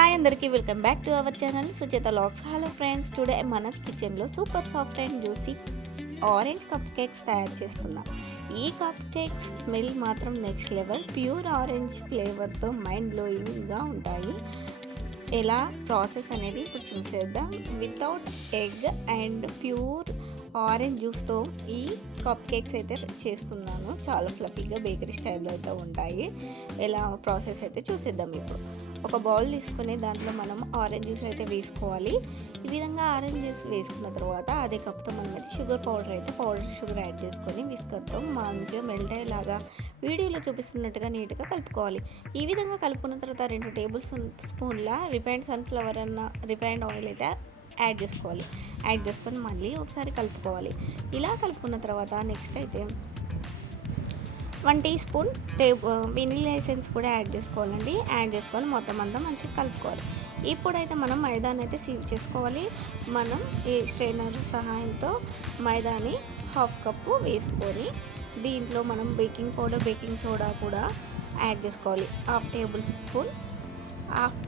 Hi అందరికీ welcome back to our channel Sucheta logs. Hello friends, today మన కిచెన్లో super soft and juicy orange cup cakes తయారు చేస్తున్నా. ఈ కప్ కేక్స్ స్మెల్ మాత్రం నెక్స్ట్ లెవెల్. ప్యూర్ ఆరెంజ్ ఫ్లేవర్తో మైండ్ బ్లోయింగ్గా ఉంటాయి. ఎలా ప్రాసెస్ అనేది ఇప్పుడు చూసేద్దాం. Without egg and pure orange జ్యూస్తో ఈ కప్ కేక్స్ అయితే చేస్తున్నాను. చాలా ఫ్లఫీగా బేకరీ స్టైల్లో అయితే ఉంటాయి. ఎలా ప్రాసెస్ అయితే చూసేద్దాం. ఇప్పుడు ఒక బౌల్ తీసుకొని దాంట్లో మనం ఆరెంజ్ జ్యూస్ అయితే వేసుకోవాలి. ఈ విధంగా ఆరెంజ్ జ్యూస్ వేసుకున్న తర్వాత అదే కప్తో మనం అయితే పౌడర్ షుగర్ యాడ్ చేసుకొని విస్కర్తో మంచిగా మెల్ట్ అయ్యేలాగా వీడియోలో చూపిస్తున్నట్టుగా నీట్గా కలుపుకోవాలి. ఈ విధంగా కలుపుకున్న తర్వాత 2 టేబుల్ స్పూన్ల రిఫైన్డ్ సన్ఫ్లవర్ రిఫైన్డ్ ఆయిల్ అయితే యాడ్ చేసుకొని మళ్ళీ ఒకసారి కలుపుకోవాలి. ఇలా కలుపుకున్న తర్వాత నెక్స్ట్ అయితే 1 టీ స్పూన్ వెనిలా ఎసెన్స్ కూడా యాడ్ చేసుకోవాలండి. యాడ్ చేసుకొని మొత్తం అంతా మంచిగా కలుపుకోవాలి. ఇప్పుడైతే మనం మైదాని అయితే సీవ్ చేసుకోవాలి. మనం ఈ స్ట్రైనర్ సహాయంతో మైదాని 1/2 కప్పు వేసుకొని దీంట్లో మనం బేకింగ్ పౌడర్, బేకింగ్ సోడా కూడా యాడ్ చేసుకోవాలి. 1/2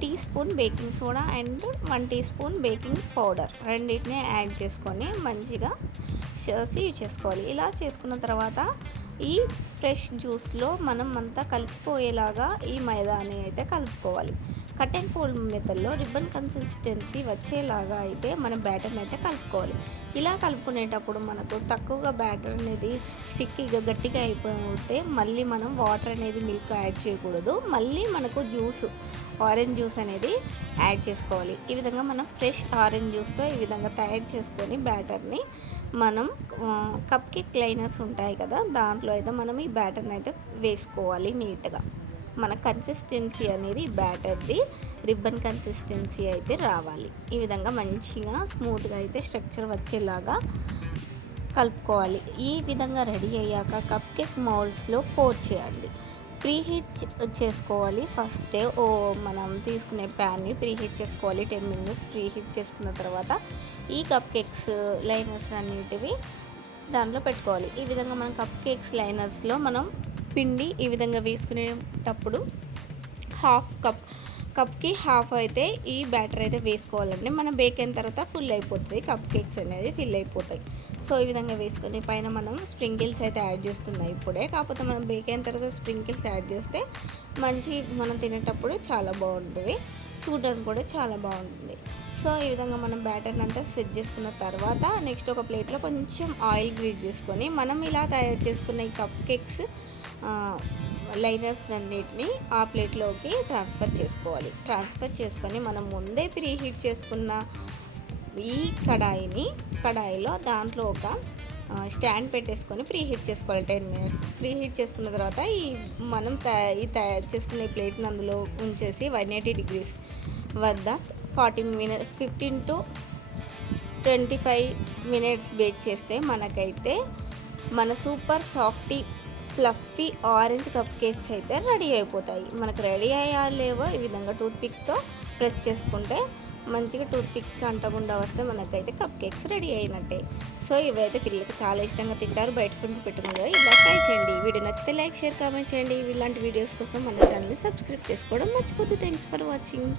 tea spoon baking soda and 1 tea spoon baking powder రెండింటిని యాడ్ చేసుకొని మంచిగా సీవ్ చేసుకోవాలి. ఇలా చేసుకున్న తర్వాత ఈ ఫ్రెష్ జ్యూస్లో మనం అంతా కలిసిపోయేలాగా ఈ మైదాని అయితే కలుపుకోవాలి. కట్ అండ్ ఫోల్డ్ మెథడ్లో రిబ్బన్ కన్సిస్టెన్సీ వచ్చేలాగా అయితే మనం బ్యాటర్ని అయితే కలుపుకోవాలి. ఇలా కలుపుకునేటప్పుడు మనకు తక్కువగా బ్యాటర్ అనేది స్టిక్కీగా గట్టిగా అయిపోతే మళ్ళీ మనం వాటర్ అనేది మిల్క్ యాడ్ చేయకూడదు. మళ్ళీ మనకు ఆరెంజ్ జ్యూస్ అనేది యాడ్ చేసుకోవాలి. ఈ విధంగా మనం ఫ్రెష్ ఆరెంజ్ జ్యూస్తో ఈ విధంగా తయారు చేసుకొని బ్యాటర్ని మనం కప్ కేక్ లైనర్స్ ఉంటాయి కదా, దాంట్లో అయితే మనం ఈ బ్యాటర్ని అయితే వేసుకోవాలి. నీట్గా మన కన్సిస్టెన్సీ అనేది బ్యాటర్ది రిబ్బన్ కన్సిస్టెన్సీ అయితే రావాలి. ఈ విధంగా మంచిగా స్మూత్గా అయితే స్ట్రక్చర్ వచ్చేలాగా కలుపుకోవాలి. ఈ విధంగా రెడీ అయ్యాక కప్ కేక్ మౌల్డ్స్లో పోర్ చేయాలి. ప్రీహీట్ చేసుకోవాలి. ఫస్ట్ మనం తీసుకునే ప్యాన్ని ప్రీహీట్ చేసుకోవాలి. 10 మినిట్స్ ప్రీహీట్ చేసుకున్న తర్వాత ఈ కప్ కేక్స్ లైనర్స్ అన్నిటివి దాంట్లో పెట్టుకోవాలి. ఈ విధంగా మనం కప్ కేక్స్ లైనర్స్లో మనం పిండి ఈ విధంగా వేసుకునేటప్పుడు కప్కి హాఫ్ అయితే ఈ బ్యాటర్ అయితే వేసుకోవాలండి. మనం బేక్ అయిన తర్వాత ఫుల్ అయిపోతుంది, కప్ కేక్స్ అనేది ఫిల్ అయిపోతాయి. సో ఈ విధంగా వేసుకొని పైన మనం స్ప్రింకిల్స్ అయితే యాడ్ చేస్తున్నాయి ఇప్పుడే. కాకపోతే మనం బేక్ అయిన తర్వాత స్ప్రింకిల్స్ యాడ్ చేస్తే మనం తినేటప్పుడు చాలా బాగుంటుంది, చూడడానికి కూడా చాలా బాగుంటుంది. సో ఈ విధంగా మనం బ్యాటర్ని అంతా సెట్ చేసుకున్న తర్వాత నెక్స్ట్ ఒక ప్లేట్లో కొంచెం ఆయిల్ గ్రీజ్ చేసుకొని మనం ఇలా తయారు చేసుకున్న ఈ కప్ కేక్స్ లైనర్స్ అన్నిటిని ఆ ప్లేట్లోకి ట్రాన్స్ఫర్ చేసుకొని మనం ముందే ప్రీహీట్ చేసుకున్న ఈ కడాయిలో దాంట్లో ఒక స్టాండ్ పెట్టేసుకొని ప్రీహీట్ చేసుకోవాలి. 10 మినిట్స్ ప్రీహీట్ చేసుకున్న తర్వాత మనం తయారు చేసుకున్న ఈ ప్లేట్ని అందులో ఉంచేసి 180 డిగ్రీస్ వద్ద 15 to 25 మినిట్స్ బేక్ చేస్తే మనకైతే మన super softy fluffy orange cup cakes అయితే రెడీ అయిపోతాయి. మనకు రెడీ అయ్యా లేవో ఈ విధంగా టూత్పిక్తో ప్రెస్ చేసుకుంటే మంచిగా టూత్పిక్ అంటకుండా వస్తే మనకైతే కప్ కేక్స్ రెడీ అయినట్టే. సో ఇవైతే పిల్లలకి చాలా ఇష్టంగా తింటారు, బయట ఫుడ్ పెట్టుకుంటారు. ఇలా ట్రై చేయండి. వీడియో నచ్చితే లైక్, షేర్, కామెంట్ చేయండి. ఇలాంటి వీడియోస్ కోసం మన ఛానల్ని సబ్స్క్రైబ్ చేసుకోవడం మర్చిపోద్దు. Thanks for watching.